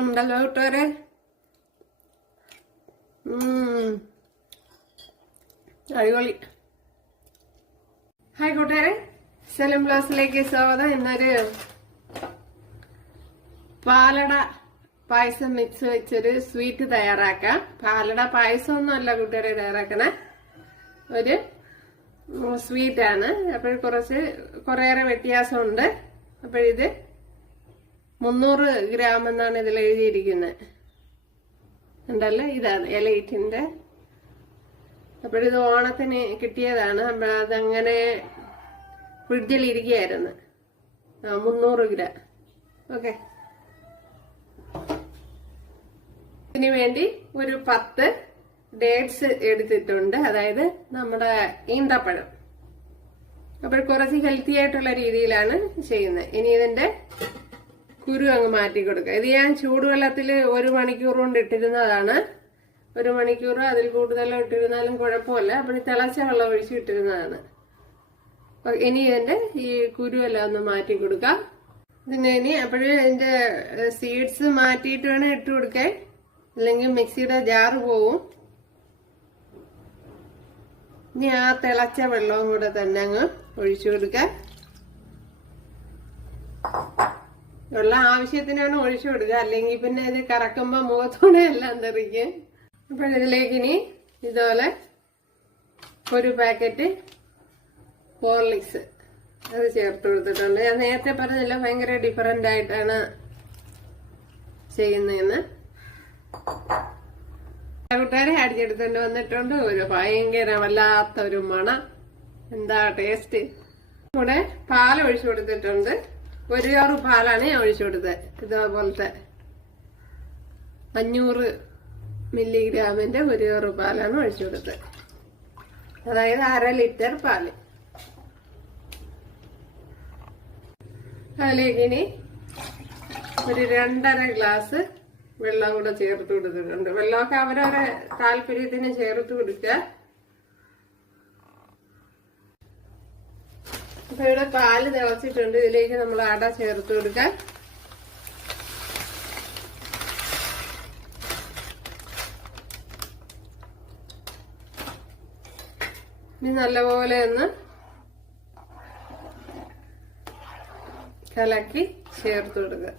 ഉണ്ടല്ലോ കൂട്ടുകാരെ. അടിപൊളി ഹായ് കൂട്ടുകാരെ സെലം ബ്ലാസിലേക്ക് സ്വാഗതം. ഇന്നൊരു പാലട പായസം മിക്സ് വെച്ചൊരു സ്വീറ്റ് തയ്യാറാക്കാം. പാലട പായസം ഒന്നുമല്ല കൂട്ടുകാരെ തയ്യാറാക്കണേ. ഒരു സ്വീറ്റാണ് അപ്പോൾ കുറച്ച് കുറേയേറെ വ്യത്യാസമുണ്ട്. അപ്പോൾ ഇത് മുന്നൂറ് ഗ്രാം എന്നാണ് ഇതിൽ എഴുതിയിരിക്കുന്നത് ഉണ്ടല്ലോ ഇതാണ് എലൈറ്റിന്റെ. അപ്പോഴിത് ഓണത്തിന് കിട്ടിയതാണ്. അപ്പോൾ അതങ്ങനെ ഫ്രിഡ്ജിൽ ഇരിക്കുകയായിരുന്നു. ആ മുന്നൂറ് ഗ്രാം. ഓക്കെ. ഇതിനു വേണ്ടി ഒരു പത്ത് ഡേറ്റ്സ് എടുത്തിട്ടുണ്ട്. അതായത് നമ്മുടെ ഈന്തപ്പഴം. അപ്പോൾ കുറച്ച് ഹെൽത്തി ആയിട്ടുള്ള രീതിയിലാണ് ചെയ്യുന്നത് ഇനി ഇതിന്റെ കുരു അങ്ങ് മാറ്റി കൊടുക്കുക. ഇത് ഞാൻ ചൂടുവെള്ളത്തിൽ ഒരു മണിക്കൂർ കൊണ്ട് ഇട്ടിരുന്നതാണ്. ഒരു മണിക്കൂർ അതിൽ കൂടുതലോ ഇട്ടിരുന്നാലും കുഴപ്പമില്ല. അപ്പം തിളച്ച വെള്ളം ഒഴിച്ച് ഇട്ടിരുന്നതാണ്. ഇനി എന്റെ ഈ കുരുവെല്ലാം ഒന്ന് മാറ്റി കൊടുക്കാം. പിന്നെ ഇനി അപ്പോഴും എന്റെ സീഡ്സ് മാറ്റിയിട്ട് വേണം ഇട്ട് കൊടുക്കാൻ അല്ലെങ്കിൽ മിക്സിയുടെ ജാറ് പോവും. ഇനി ആ തിളച്ച വെള്ളവും കൂടെ തന്നെ അങ്ങ് ഒഴിച്ചു കൊടുക്കാം. വെള്ളം ആവശ്യത്തിനാണ് ഒഴിച്ചു കൊടുക്കുക. അല്ലെങ്കിൽ പിന്നെ ഇത് കറക്കുമ്പോ മുഖത്തോടെ എല്ലാം തെറിക്കും. അപ്പോൾ ഇതിലേക്ക് ഇനി ഇതുപോലെ ഒരു പാക്കറ്റ് ഹോർലിക്സ് അത് ചേർത്ത് കൊടുത്തിട്ടുണ്ട്. ഞാൻ നേരത്തെ പറഞ്ഞില്ല ഭയങ്കര ഡിഫറെന്റ് ആയിട്ടാണ് ചെയ്യുന്നതെന്ന്. കൂട്ടുകാരെ അടിച്ചെടുത്തോണ്ട് വന്നിട്ടുണ്ട്. ഒരു ഭയങ്കര വല്ലാത്ത ഒരു മണം. എന്താ ടേസ്റ്റ് കൂടെ പാൽ ഒഴിച്ചു കൊടുത്തിട്ടുണ്ട്. ഒരു പാലാണ് ഞാൻ ഒഴിച്ചു കൊടുത്തത്. ഇതേപോലത്തെ അഞ്ഞൂറ് മില്ലിഗ്രാമിന്റെ ഒരു കറു പാലാണ് ഒഴിച്ചു കൊടുത്തത്. അതായത് അര ലിറ്റർ പാൽ. അതിലേക്ക് ഇനി ഒരു രണ്ടര ഗ്ലാസ് വെള്ളം കൂടെ ചേർത്ത് കൊടുത്തിട്ടുണ്ട്. വെള്ളമൊക്കെ അവരവരെ താല്പര്യത്തിന് ചേർത്ത് കൊടുക്കുക. അപ്പൊ ഇവിടെ പാൽ തിളച്ചിട്ടുണ്ട്. ഇതിലേക്ക് നമ്മൾ അട ചേർത്ത് കൊടുക്കാം. ഇനി നല്ലപോലെ ഒന്ന് കലക്കി ചേർത്ത് കൊടുക്കുക.